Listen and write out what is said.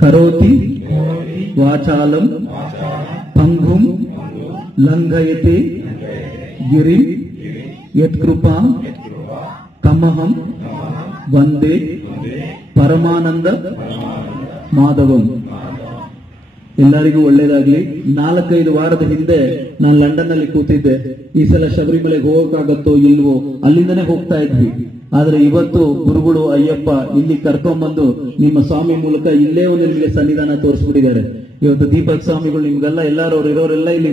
करोति वाचालं पंगुं लंघयते गिरिं यत्कृपा तमहं वंदे परमानंद माधवಂ. ಎಲ್ಲರಿಗೂ ಒಳ್ಳೇದಾಗ್ಲಿ. 4-5 ವಾರದ ಹಿಂದೆ ನಾನು ಲಂಡನ್ ನಲ್ಲಿ ಕೂತಿದ್ದೆ. ಈ ಸಲ ಶಬರಿಮಲೆಗೆ ಹೋಗಕ್ಕಾಗತ್ತೋ ಇಲ್ವೋ, ಅಲ್ಲಿಂದನೇ ಹೋಗ್ತಾ ಇದ್ವಿ. ಆದ್ರೆ ಇವತ್ತು ಗುರುಗಳು ಅಯ್ಯಪ್ಪ ಇಲ್ಲಿ ಕರ್ಕೊಂಡ್ಬಂದು ನಿಮ್ಮ ಸ್ವಾಮಿ ಮೂಲಕ ಇಲ್ಲೇ ಒಂದು ನಿಮಗೆ ಸನ್ನಿಧಾನ ತೋರಿಸ್ಬಿಟ್ಟಿದ್ದಾರೆ. ಇವತ್ತು ದೀಪಕ್ ಸ್ವಾಮಿಗಳು ನಿಮ್ಗೆಲ್ಲ ಎಲ್ಲಾರು ಇರೋರೆಲ್ಲ ಇಲ್ಲಿ